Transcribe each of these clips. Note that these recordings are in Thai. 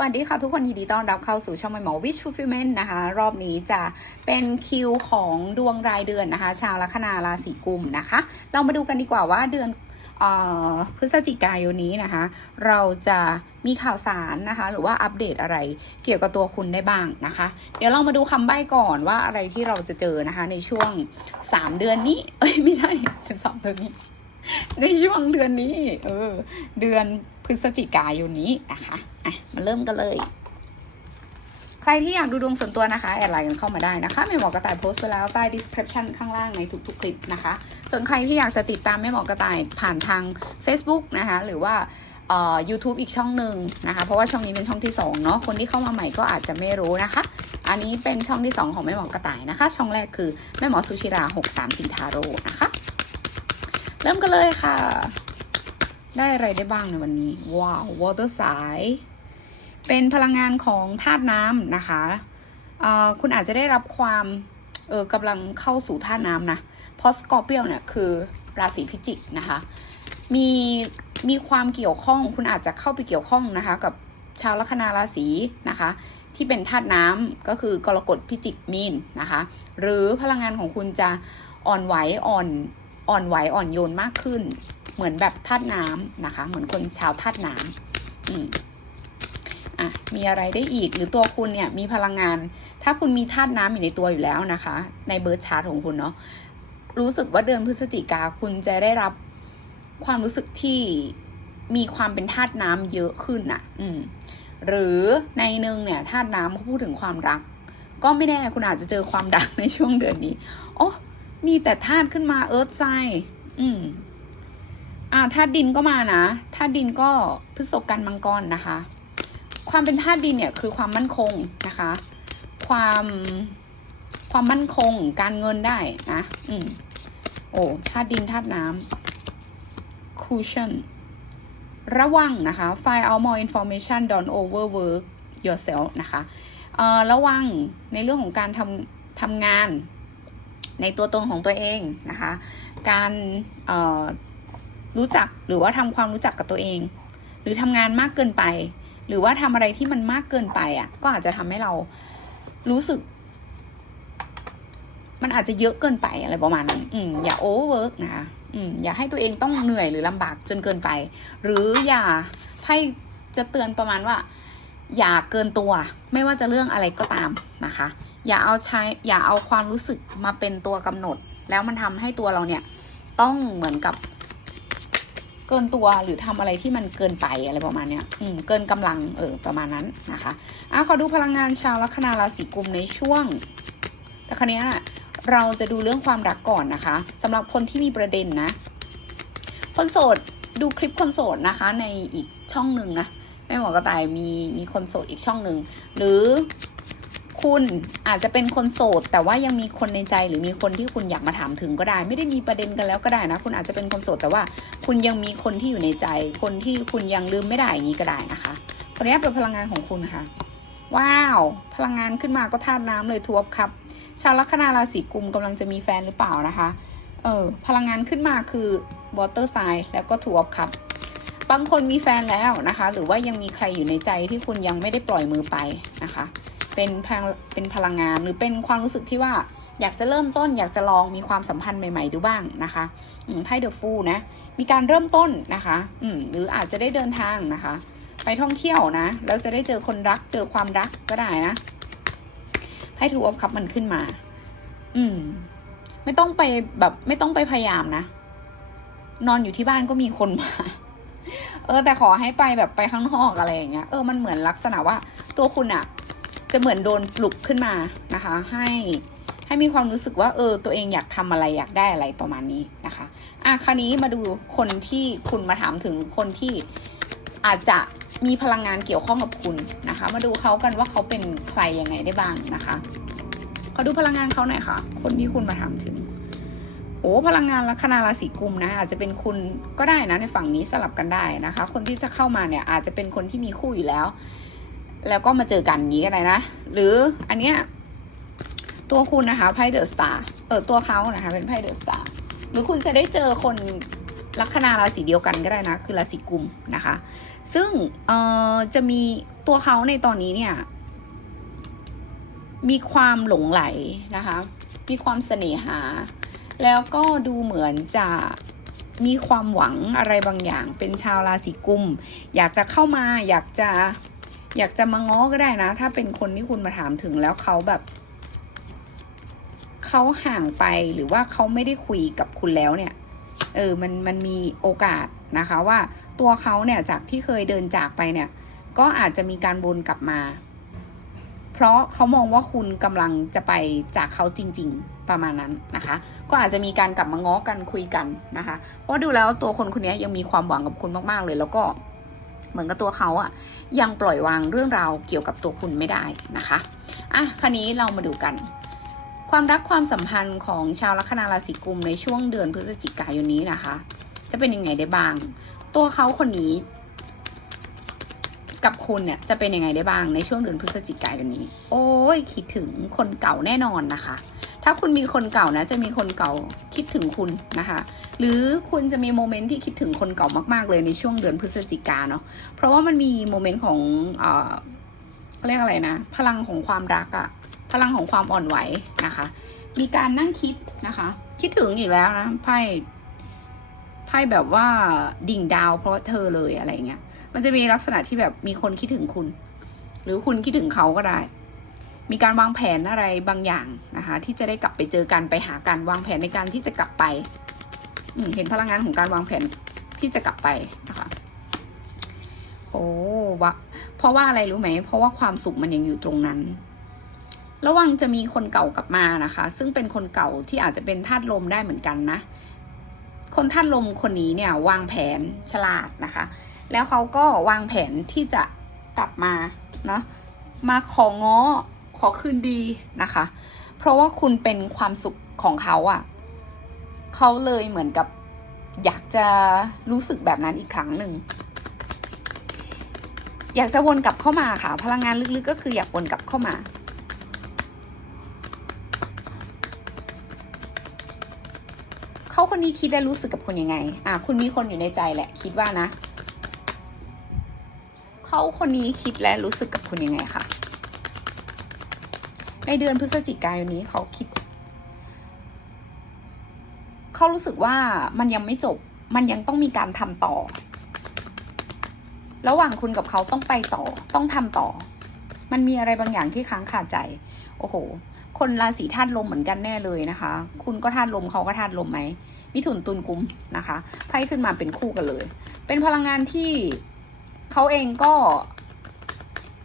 วัสดีค่ะทุกคนยินดีต้อนรับเข้าสู่ช่องไม่หมอ Wish Fulfillment นะคะ รอบนี้จะเป็นคิวของดวงรายเดือนนะคะ ชาวลัคนาราศีกุมนะคะ เรามาดูกันดีกว่าว่าเดือนออพฤศจิกายนนี้นะคะ เราจะมีข่าวสารนะคะ หรือว่าอัปเดตอะไรเกี่ยวกับตัวคุณได้บ้างนะคะ เดี๋ยวเรามาดูคำใบ้ก่อนว่าอะไรที่เราจะเจอนะคะ ในช่วง 3 เดือนนี้ เอ้ยไม่ใช่สามเดือนนี้ ในช่วงเดือนนี้ เออ เดือน ฤศจิกายนนี้นะคะอะมาเริ่มกันเลย ใครที่อยากดูดวงส่วนตัวนะคะแอดไลน์กันเข้ามาได้นะคะแม่หมอกระต่ายโพสต์ไปแล้วใต้ description ข้างล่างในทุกๆ คลิปนะคะ ส่วนใครที่อยากจะติดตามแม่หมอกระต่ายผ่านทาง Facebook นะคะ หรือว่าเอ่อ YouTube อีกช่องหนึ่งนะคะ เพราะว่าช่องนี้เป็นช่องที่สองเนาะคนที่เข้ามาใหม่ก็อาจจะไม่รู้นะคะ อันนี้เป็นช่องที่สองของแม่หมอกระต่ายนะคะ ช่องแรกคือแม่หมอสุชิรา 634ทาโร่นะคะ เริ่มกันเลยค่ะ ได้อะไรได้บ้างในวันนี้ ว้าววอเตอร์สายเป็นพลังงานของธาตุน้ำนะคะคุณอาจจะได้รับความเออกำลังเข้าสู่ธาตุน้ำนะเพราะสกอร์เปียเนี่ยคือราศีพิจิกนะคะ มีมีความเกี่ยวข้องคุณอาจจะเข้าไปเกี่ยวข้องนะคะ กับชาวลัคนาราศีนะคะ ที่เป็นธาตุน้ำก็คือกรกฎพิจิกมีนนะคะ หรือพลังงานของคุณจะอ่อนไหวอ่อนอ่อนไหวอ่อนโยนมากขึ้น เหมือนแบบธาตุน้ำนะคะ เหมือนคนชาวธาตุน้ำอืมอะมีอะไรได้อีกหรือตัวคุณเนี่ยมีพลังงาน ถ้าคุณมีธาตุน้ำอยู่ในตัวอยู่แล้วนะคะ ในเบิร์ดชาร์ตของคุณเนาะรู้สึกว่าเดือนพฤศจิกาคุณจะได้รับความรู้สึกที่มีความเป็นธาตุน้ำเยอะขึ้นอะ อืม หรือในหนึ่งเนี่ยธาตุน้ำเขาพูดถึงความรัก ก็ไม่แน่คุณอาจจะเจอความรักในช่วงเดือนนี้ โอ้มีแต่ธาตุขึ้นมาเอิร์ธไซอืม อ่าธาตุดินก็มานะธาตุดินก็พฤษภกันมังกรนะคะ ความเป็นธาตุดินเนี่ยคือความมั่นคงนะคะ ความความมั่นคงการเงินได้นะอืมโอ้ธาตุดินธาตุน้ำ cushion ระวังนะคะ find out more information don't overwork yourself นะคะเอ่อระวังในเรื่องของการทำทำงานในตัวตนของตัวเองนะคะ การเอ่อ รู้จักหรือว่าทำความรู้จักกับตัวเอง หรือทำงานมากเกินไป หรือว่าทำอะไรที่มันมากเกินไปอะ ก็อาจจะทำให้เรารู้สึก มันอาจจะเยอะเกินไปอะไรประมาณนั้นอืมอย่าโอเวอร์เวิร์กนะคะอืมอย่าให้ตัวเองต้องเหนื่อยหรือลำบากจนเกินไป หรืออย่าให้จะเตือนประมาณว่า อย่าเกินตัว ไม่ว่าจะเรื่องอะไรก็ตามนะคะ อย่าเอาใช้อย่าเอาความรู้สึกมาเป็นตัวกำหนด แล้วมันทำให้ตัวเราเนี่ย ต้องเหมือนกับ เกินตัวหรือทำอะไรที่มันเกินไปอะไรประมาณเนี้ยอืมเกินกำลังเออประมาณนั้นนะคะอะขอดูพลังงานชาวลัคนาราศีกุมในช่วงแต่ครั้นี้ยเราจะดูเรื่องความรักก่อนนะคะสำหรับคนที่มีประเด็นนะ คนโสดดูคลิปคนโสดนะคะในอีกช่องหนึ่งนะแม่หมอกระต่ายมีมีคนโสดอีกช่องหนึ่งหรือ คุณอาจจะเป็นคนโสด แต่ว่ายังมีคนในใจหรือมีคนที่คุณอยากมาถามถึงก็ได้ ไม่ได้มีประเด็นกันแล้วก็ได้นะ คุณอาจจะเป็นคนโสด แต่ว่าคุณยังมีคนที่อยู่ในใจ คนที่คุณยังลืมไม่ได้อย่างนี้ก็ได้นะคะคนนี้เป็นพลังงานของคุณค่ะ ว้าว พลังงานขึ้นมาก็ธาตุน้ำเลยทวบครับ ชาวลัคนาราศีกุมกำลังจะมีแฟนหรือเปล่านะคะ เออพลังงานขึ้นมาคือ water sign แล้วก็ two of cup บางคนมีแฟนแล้วนะคะ หรือว่ายังมีใครอยู่ในใจที่คุณยังไม่ได้ปล่อยมือไปนะคะ เป็นพลังเป็นพลังงานหรือเป็นความรู้สึกที่ว่าอยากจะเริ่มต้น อยากจะลองมีความสัมพันธ์ใหม่ ๆ ดูบ้างนะคะไพ่เดอะฟูนะ มีการเริ่มต้นนะคะอืมหรืออาจจะได้เดินทางนะคะ ไปท่องเที่ยวนะ แล้วจะได้เจอคนรักเจอความรักก็ได้นะไพ่ทูออฟคัพมันขึ้นมา อืม ไม่ต้องไปแบบไม่ต้องไปพยายามนะ นอนอยู่ที่บ้านก็มีคนมาเออแต่ขอให้ไปแบบไปข้างนอกอะไรอย่างเงี้ยเออมันเหมือนลักษณะว่าตัวคุณอะ จะเหมือนโดนปลุกขึ้นมานะคะ ให้ให้มีความรู้สึกว่าเออตัวเองอยากทำอะไรอยากได้อะไรประมาณนี้นะคะอะคราวนี้มาดูคนที่คุณมาถามถึงคนที่อาจจะมีพลังงานเกี่ยวข้องกับคุณนะคะ มาดูเขากันว่าเขาเป็นใครยังไงได้บ้างนะคะขอดูพลังงานเขาหน่อยค่ะ คนที่คุณมาถามถึงโอ้พลังงานลัคนาราศีกุมนะอาจจะเป็นคุณก็ได้นะในฝั่งนี้สลับกันได้นะคะ คนที่จะเข้ามาเนี่ยอาจจะเป็นคนที่มีคู่อยู่แล้ว แล้วก็มาเจอกันอย่างนี้ก็ได้นะ หรืออันเนี้ยตัวคุณนะคะไพ่เดอะสตาร์เออตัวเขานะคะเป็นไพ่เดอะสตาร์หรือคุณจะได้เจอคนลัคนาราศีเดียวกันก็ได้นะ คือราศีกุมนะคะ ซึ่งเอ่อจะมีตัวเขาในตอนนี้เนี่ย มีความหลงไหลนะคะ มีความเสน่หา แล้วก็ดูเหมือนจะมีความหวังอะไรบางอย่าง เป็นชาวราศีกุม อยากจะเข้ามาอยากจะ อยากจะมาง้อก็ได้นะ ถ้าเป็นคนที่คุณมาถามถึงแล้วเขาแบบเขาห่างไปหรือว่าเขาไม่ได้คุยกับคุณแล้วเนี่ย เออมันมันมีโอกาสนะคะว่าตัวเขาเนี่ยจากที่เคยเดินจากไปเนี่ย ก็อาจจะมีการวนกลับมา เพราะเขามองว่าคุณกำลังจะไปจากเขาจริง ๆ ประมาณนั้นนะคะ ก็อาจจะมีการกลับมาง้อกันคุยกันนะคะ เพราะดูแล้วตัวคนคนนี้ยังมีความหวังกับคุณมากๆเลยแล้วก็ เหมือนกับตัวเขาอะยังปล่อยวางเรื่องราวเกี่ยวกับตัวคุณไม่ได้นะคะอะคราวนี้เรามาดูกัน ความรักความสัมพันธ์ของชาวลัคนาราศีกุมในช่วงเดือนพฤศจิกายนนี้นะคะ จะเป็นยังไงได้บ้าง ตัวเขาคนนี้กับคุณเนี่ยจะเป็นยังไงได้บ้างในช่วงเดือนพฤศจิกายนนี้ โอ้ยคิดถึงคนเก่าแน่นอนนะคะ ถ้าคุณมีคนเก่านะ จะมีคนเก่าคิดถึงคุณนะคะ หรือคุณจะมีโมเมนต์ที่คิดถึงคนเก่ามากๆเลยในช่วงเดือนพฤศจิกาเนาะ เพราะว่ามันมีโมเมนต์ของเอ่อเขาเรียกอะไรนะ พลังของความรักอะพลังของความอ่อนไหวนะคะ มีการนั่งคิดนะคะ คิดถึงอีกแล้วนะไพ่ไพ่แบบว่าดิ่งดาวเพราะเธอเลยอะไรเงี้ย มันจะมีลักษณะที่แบบมีคนคิดถึงคุณ หรือคุณคิดถึงเขาก็ได้ มีการวางแผนอะไรบางอย่างนะคะที่จะได้กลับไปเจอกันไปหากันวางแผนในการที่จะกลับไปเห็นพลังงานของการวางแผนที่จะกลับไปนะคะโอ้วะเพราะว่าอะไรรู้ไหม เพราะว่าความสุขมันยังอยู่ตรงนั้น ระวังจะมีคนเก่ากลับมานะคะ ซึ่งเป็นคนเก่าที่อาจจะเป็นธาตุลมได้เหมือนกันนะ คนธาตุลมคนนี้เนี่ยวางแผนฉลาดนะคะ แล้วเขาก็วางแผนที่จะกลับมาเนาะมาของง้อ ขอคืนดีนะคะ เพราะว่าคุณเป็นความสุขของเขาอะ่ะเขาเลยเหมือนกับอยากจะรู้สึกแบบนั้นอีกครั้งหนึ่งอยากจะวนกลับเข้ามาค่ะ พลังงานลึกๆก็คืออยากวนกลับเข้ามาเขาคนนี้คิดและรู้สึกกับคุณยังไง อะคุณมีคนอยู่ในใจแหละ คิดว่านะเขาคนนี้คิดและรู้สึกกับคุณยังไงคะ ในเดือนพฤศจิกายนนี้เขาคิด เขารู้สึกว่ามันยังไม่จบ มันยังต้องมีการทำต่อ ระหว่างคุณกับเขาต้องไปต่อ ต้องทำต่อ มันมีอะไรบางอย่างที่ค้างคาใจ โอ้โห คนราศีธาตุลมเหมือนกันแน่เลยนะคะ คุณก็ธาตุลมเขาก็ธาตุลมไหมมิถุนตุลกุมนะคะไพ่ขึ้นมาเป็นคู่กันเลย เป็นพลังงานที่เขาเองก็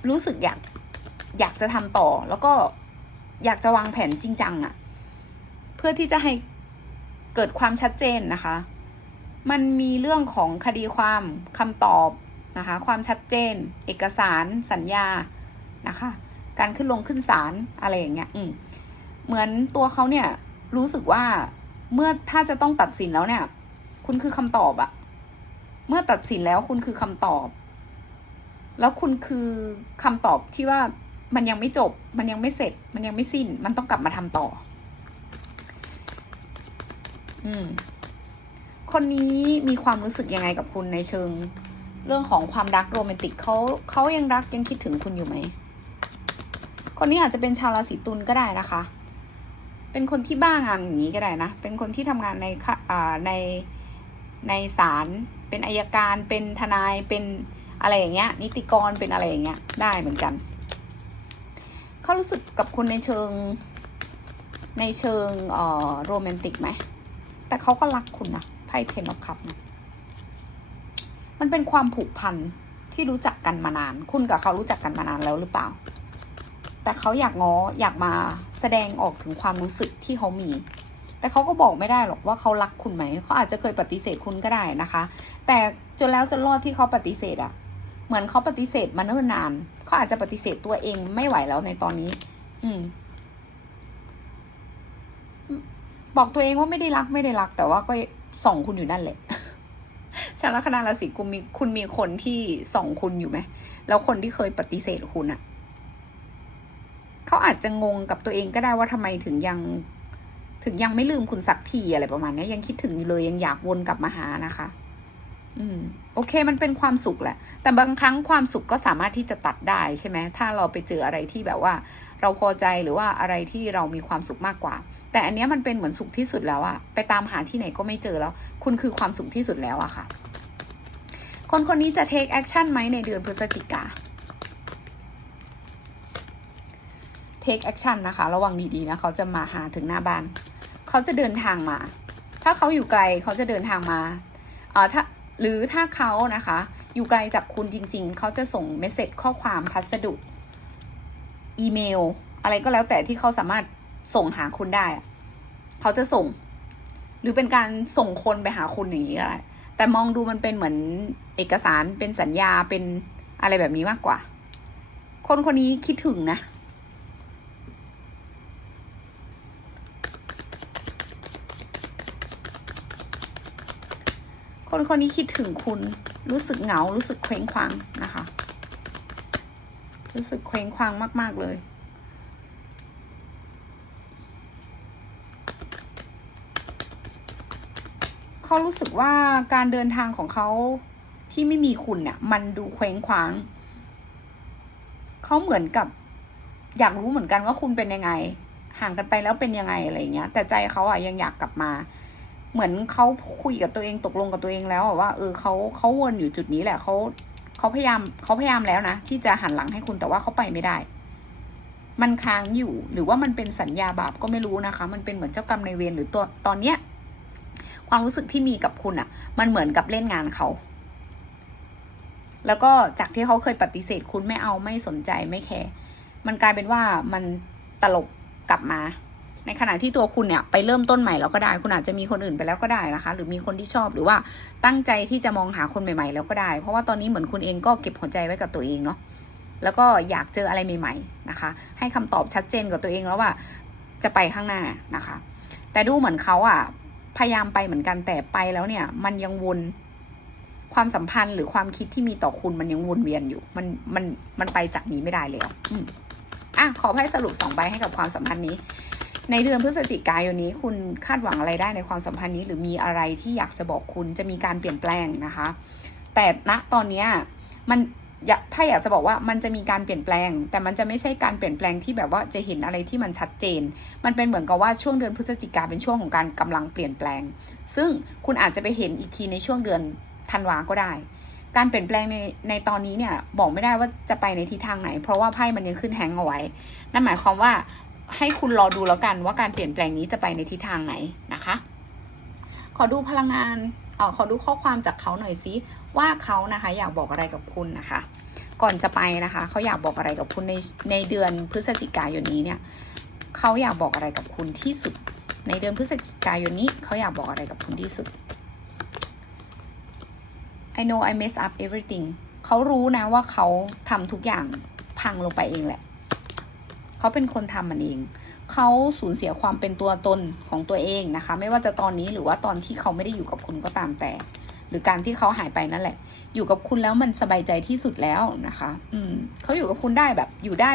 รู้สึกอยากอยากจะทำต่อแล้วก็ อยากจะวางแผนจริงจังอะเพื่อที่จะให้เกิดความชัดเจนนะคะ มันมีเรื่องของคดีความคำตอบนะคะ ความชัดเจน เอกสารสัญญานะคะ การขึ้นลงขึ้นศาลอะไรอย่างเงี้ย อืมเหมือนตัวเขาเนี่ยรู้สึกว่าเมื่อถ้าจะต้องตัดสินแล้วเนี่ย คุณคือคำตอบอะเมื่อตัดสินแล้วคุณคือคำตอบ แล้วคุณคือคำตอบที่ว่า มันยังไม่จบ มันยังไม่เสร็จ มันยังไม่สิ้น มันต้องกลับมาทำต่อ อืม คนนี้มีความรู้สึกยังไงกับคุณในเชิง เรื่องของความรักโรแมนติกเขาเขายังรักยังคิดถึงคุณอยู่ไหม คนนี้อาจจะเป็นชาวราศีตุลก็ได้นะคะ เป็นคนที่บ้างานอย่างนี้ก็ได้นะ เป็นคนที่ทำงานในในในศาล เป็นอายการ เป็นทนาย เป็นอะไรอย่างเงี้ย นิติกร เป็นอะไรอย่างเงี้ย ได้เหมือนกัน เขารู้สึกกับคุณในเชิงในเชิงเอ่อโรแมนติกไหม แต่เขาก็รักคุณนะไพ่เพนอคัพนะมันเป็นความผูกพันที่รู้จักกันมานาน คุณกับเขารู้จักกันมานานแล้วหรือเปล่า แต่เขาอยากง้ออยากมาแสดงออกถึงความรู้สึกที่เขามี แต่เขาก็บอกไม่ได้หรอกว่าเขารักคุณไหม เขาอาจจะเคยปฏิเสธคุณก็ได้นะคะ แต่จนแล้วจนรอดที่เขาปฏิเสธอะ เหมือนเขาปฏิเสธมาเนิ่นนานเขาอาจจะปฏิเสธตัวเองไม่ไหวแล้วในตอนนี้ อืม บอกตัวเองว่าไม่ได้รักไม่ได้รัก แต่ว่าก็ส่องคุณอยู่นั่นแหละชาวลัคนาราศีกุมมีคุณมีคนที่ส่องคุณอยู่ไหมแล้วคนที่เคยปฏิเสธคุณอะเขาอาจจะงงกับตัวเองก็ได้ว่าทำไมถึงยัง ถึงยังไม่ลืมคุณสักทีอะไรประมาณนี้ยยังคิดถึงอยู่เลยยังอยากวนกลับมาหานะคะ อืมโอเคมันเป็นความสุขแหละ แต่บางครั้งความสุขก็สามารถที่จะตัดได้ใช่ไหมถ้าเราไปเจออะไรที่แบบว่า เราพอใจหรือว่าอะไรที่เรามีความสุขมากกว่า แต่อันนี้มันเป็นเหมือนสุขที่สุดแล้วอะไปตามหาที่ไหนก็ไม่เจอแล้ว คุณคือความสุขที่สุดแล้วอะค่ะ คนคนนี้จะ take action ไหมในเดือนพฤศจิกา take action นะคะ ระวังดีๆนะเขาจะมาหาถึงหน้าบ้าน เขาจะเดินทางมา ถ้าเขาอยู่ไกลเขาจะเดินทางมาอ่อถ้า หรือถ้าเขานะคะ อยู่ไกลจากคุณจริง ๆ เขาจะส่งเมสเซจข้อความพัสดุ อีเมล อะไรก็แล้วแต่ที่เขาสามารถส่งหาคุณได้ เขาจะส่ง หรือเป็นการส่งคนไปหาคุณอย่างนี้ก็ได้แต่มองดูมันเป็นเหมือนเอกสารเป็นสัญญาเป็นอะไรแบบนี้มากกว่า คนคนนี้คิดถึงนะ คนคนนี้คิดถึงคุณ รู้สึกเหงา รู้สึกเคว้งคว้างนะคะ รู้สึกเคว้งคว้างมาก ๆ เลย เขารู้สึกว่าการเดินทางของเขาที่ไม่มีคุณเนี่ย มันดูเคว้งคว้าง เขาเหมือนกับ อยากรู้เหมือนกันว่าคุณเป็นยังไง ห่างกันไปแล้วเป็นยังไงอะไรเงี้ย แต่ใจเขาอะยังอยากกลับมา เหมือนเขาคุยกับตัวเองตกลงกับตัวเองแล้วว่าเออเขาเขาวนอยู่จุดนี้แหละเขาเขาพยายามเขาพยายามแล้วนะ ที่จะหันหลังให้คุณแต่ว่าเขาไปไม่ได้ มันค้างอยู่หรือว่ามันเป็นสัญญาบาปก็ไม่รู้นะคะ มันเป็นเหมือนเจ้ากรรมในเวรหรือตัวตอนเนี้ยความรู้สึกที่มีกับคุณอะมันเหมือนกับเล่นงานเขา แล้วก็จากที่เขาเคยปฏิเสธคุณไม่เอาไม่สนใจไม่แคร์มันกลายเป็นว่ามันตลบกลับมา ในขณะที่ตัวคุณเนี่ยไปเริ่มต้นใหม่แล้วก็ได้ คุณอาจจะมีคนอื่นไปแล้วก็ได้นะคะ หรือมีคนที่ชอบหรือว่าตั้งใจที่จะมองหาคนใหม่ๆ แล้วก็ได้ เพราะว่าตอนนี้เหมือนคุณเองก็เก็บหัวใจไว้กับตัวเองเนาะแล้วก็อยากเจออะไรใหม่ ๆนะคะ ให้คำตอบชัดเจนกับตัวเองแล้วว่าจะไปข้างหน้านะคะ แต่ดูเหมือนเขาอะพยายามไปเหมือนกันแต่ไปแล้วเนี่ย มันยังวนความสัมพันธ์หรือความคิดที่มีต่อคุณมันยังวนเวียนอยู่ มันมันมันไปจากนี้ไม่ได้แล้วอะขอไพ่สรุปสองใบให้กับความสัมพันธ์นี้ ในเดือนพฤศจิกายนนี้คุณคาดหวังอะไรได้ในความสัมพันธ์นี้ หรือมีอะไรที่อยากจะบอกคุณจะมีการเปลี่ยนแปลงนะคะ แต่ณตอนนี้มันอยากถ้าอยากจะบอกว่ามันจะมีการเปลี่ยนแปลง แต่มันจะไม่ใช่การเปลี่ยนแปลงที่แบบว่าจะเห็นอะไรที่มันชัดเจน มันเป็นเหมือนกับว่าช่วงเดือนพฤศจิกาเป็นช่วงของการกำลังเปลี่ยนแปลง ซึ่งคุณอาจจะไปเห็นอีกทีในช่วงเดือนธันวาก็ได้ การเปลี่ยนแปลงในในตอนนี้เนี่ยบอกไม่ได้ว่าจะไปในทิศทางไหน เพราะว่าไพ่มันยังขึ้นแฮงเอาไว้ นั่นหมายความว่า ให้คุณรอดูแล้วกันว่าการเปลี่ยนแปลงนี้จะไปในทิศทางไหนนะคะ ขอดูพลังงานเออขอดูข้อความจากเขาหน่อยซิว่าเขานะคะอยากบอกอะไรกับคุณนะคะ ก่อนจะไปนะคะเขาอยากบอกอะไรกับคุณในในเดือนพฤศจิกายนนี้เนี่ยเขาอยากบอกอะไรกับคุณที่สุด ในเดือนพฤศจิกายนนี้เขาอยากบอกอะไรกับคุณที่สุด I know I mess up everything เขารู้นะว่าเขาทำทุกอย่างพังลงไปเองแหละ เขาเป็นคนทำมันเอง เขาสูญเสียความเป็นตัวตนของตัวเองนะคะ ไม่ว่าจะตอนนี้หรือว่าตอนที่เขาไม่ได้อยู่กับคุณก็ตามแต่ หรือการที่เขาหายไปนั่นแหละ อยู่กับคุณแล้วมันสบายใจที่สุดแล้วนะคะ อืมเขาอยู่กับคุณได้แบบอยู่ได้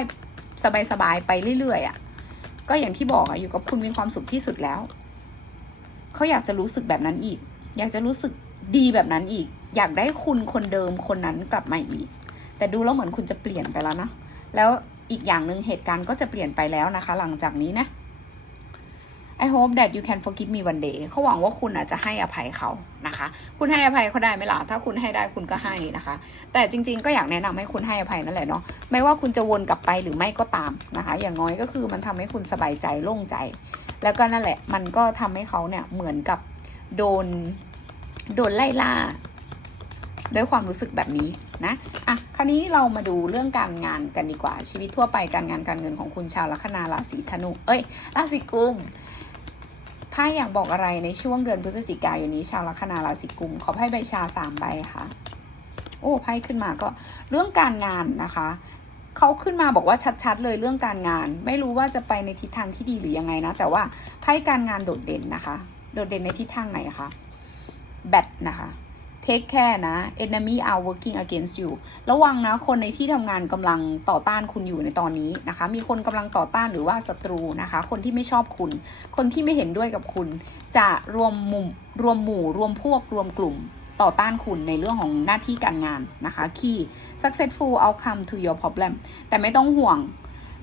สบายๆไปเรื่อยๆอะ่ะ ก็อย่างที่บอกอะอยู่กับคุณมีความสุขที่สุดแล้วเขาอยากจะรู้สึกแบบนั้นอีก อยากจะรู้สึกดีแบบนั้นอีก อยากได้คุณคนเดิมคนนั้นกลับมาอีก แต่ดูแล้วเหมือนคุณจะเปลี่ยนไปแล้วนะ แล้ว อีกอย่างหนึ่งเหตุการณ์ก็จะเปลี่ยนไปแล้วนะคะ หลังจากนี้นะ I hope that you can forgive me one day เขาหวังว่าคุณอาจจะให้อภัยเขานะคะ คุณให้อภัยเขาได้ไหมล่ะ ถ้าคุณให้ได้คุณก็ให้นะคะ แต่จริง ๆ ก็อยากแนะนำให้คุณให้อภัยนั่นแหละเนาะ ไม่ว่าคุณจะวนกลับไปหรือไม่ก็ตามนะคะ อย่างน้อยก็คือมันทำให้คุณสบายใจโล่งใจ แล้วก็นั่นแหละ มันก็ทำให้เขาเนี่ยเหมือนกับโดนโดนไล่ล่า ด้วยความรู้สึกแบบนี้นะอะคราวนี้เรามาดูเรื่องการงานกันดีกว่า ชีวิตทั่วไปการงานการเงินของคุณชาวลัคนาราศีธนู เอ้ยราศีกุมไพ่อยากบอกอะไรในช่วงเดือนพฤศจิกายนนี้ชาวลัคนาราศีกุมขอไพ่ใบชาสามใบค่ะ โอ้ไพ่ขึ้นมาก็เรื่องการงานนะคะเขาขึ้นมาบอกว่าชัดๆ เลยเรื่องการงาน ไม่รู้ว่าจะไปในทิศทางที่ดีหรือยังไงนะ แต่ว่าไพ่การงานโดดเด่นนะคะ โดดเด่นในทิศทางไหนคะแบตนะคะ take care นะ enemy are working against you ระวังนะ คนในที่ทำงานกำลังต่อต้านคุณอยู่ในตอนนี้นะคะ มีคนกำลังต่อต้านหรือว่าศัตรูนะคะ คนที่ไม่ชอบคุณ คนที่ไม่เห็นด้วยกับคุณ จะรวมหมู่รวมหมู่ รวมพวกรวมกลุ่มต่อต้านคุณในเรื่องของหน้าที่การงานนะคะ key successful outcome to your problem แต่ไม่ต้องห่วง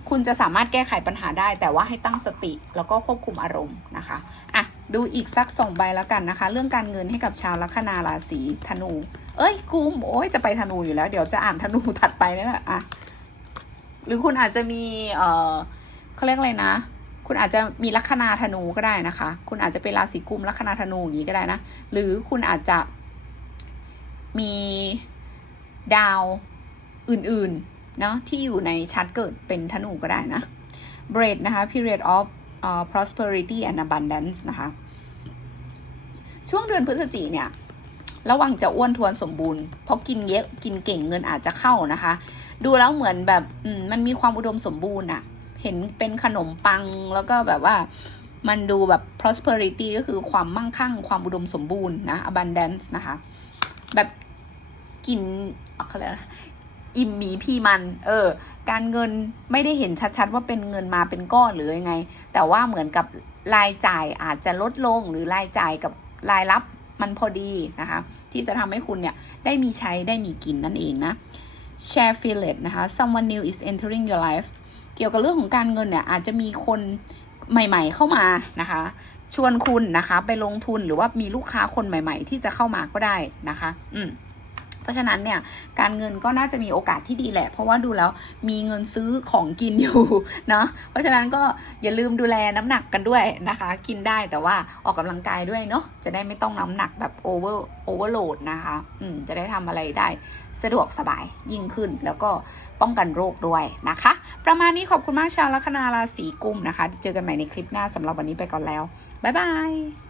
คุณจะสามารถแก้ไขปัญหาได้ แต่ว่าให้ตั้งสติแล้วก็ควบคุมอารมณ์นะคะ อะ ดูอีกสักสองใบแล้วกันนะคะ เรื่องการเงินให้กับชาวลัคนาราศีธนู เอ้ยกุมโอ้ยจะไปธนูอยู่แล้ว เดี๋ยวจะอ่านธนูถัดไปนี่แหละอะหรือคุณอาจจะมีเออเขาเรียกอะไรนะ คุณอาจจะมีลัคนาธนูก็ได้นะคะ คุณอาจจะเป็นราศีกุมลัคนาธนูอย่างนี้ก็ได้นะ หรือคุณอาจจะมีดาวอื่นๆเนาะที่อยู่ในชาร์ตเกิดเป็นธนูก็ได้นะ bread นะคะ period of prosperity and abundance นะคะ ช่วงเดือนพฤศจิกเนี่ยระวังจะอ้วนทวนสมบูรณ์เพราะกินเยอะกินเก่งเงินอาจจะเข้านะคะ ดูแล้วเหมือนแบบมมันมีความอุดมสมบูรณ์อะเห็นเป็นขนมปังแล้วก็แบบว่ามันดูแบบ prosperity ก็คือความมั่งคั่ง ความอุดมสมบูรณ์นะ abundance นะคะ แบบกินเขาเรียก อิ่มหมีพี่มัน เออ การเงินไม่ได้เห็นชัดๆ ว่าเป็นเงินมาเป็นก้อนหรือยังไง แต่ว่าเหมือนกับรายจ่ายอาจจะลดลงหรือรายจ่ายกับรายรับมันพอดีนะคะ ที่จะทำให้คุณเนี่ย ได้มีใช้ได้มีกินนั่นเองนะ share feel it นะคะ someone new is entering your life เกี่ยวกับเรื่องของการเงินเนี่ย อาจจะมีคนใหม่ ๆ เข้ามานะคะ ชวนคุณนะคะ ไปลงทุนหรือว่ามีลูกค้าคนใหม่ ๆ ที่จะเข้ามาก็ได้นะคะ อืม เพราะฉะนั้นเนี่ยการเงินก็น่าจะมีโอกาสที่ดีแหละ เพราะว่าดูแล้วมีเงินซื้อของกินอยู่เนาะเพราะฉะนั้นก็อย่าลืมดูแลน้ำหนักกันด้วยนะคะ กินได้แต่ว่าออกกำลังกายด้วยเนาะจะได้ไม่ต้องน้ำหนักแบบโอเวอร์โอเวอร์โหลดนะคะอืมจะได้ทำอะไรได้สะดวกสบายยิ่งขึ้นแล้วก็ป้องกันโรคด้วยนะคะ ประมาณนี้ขอบคุณมากชาวลัคนาราศีกุมนะคะ เจอกันใหม่ในคลิปหน้าสำหรับวันนี้ไปก่อนแล้ว บ๊ายบาย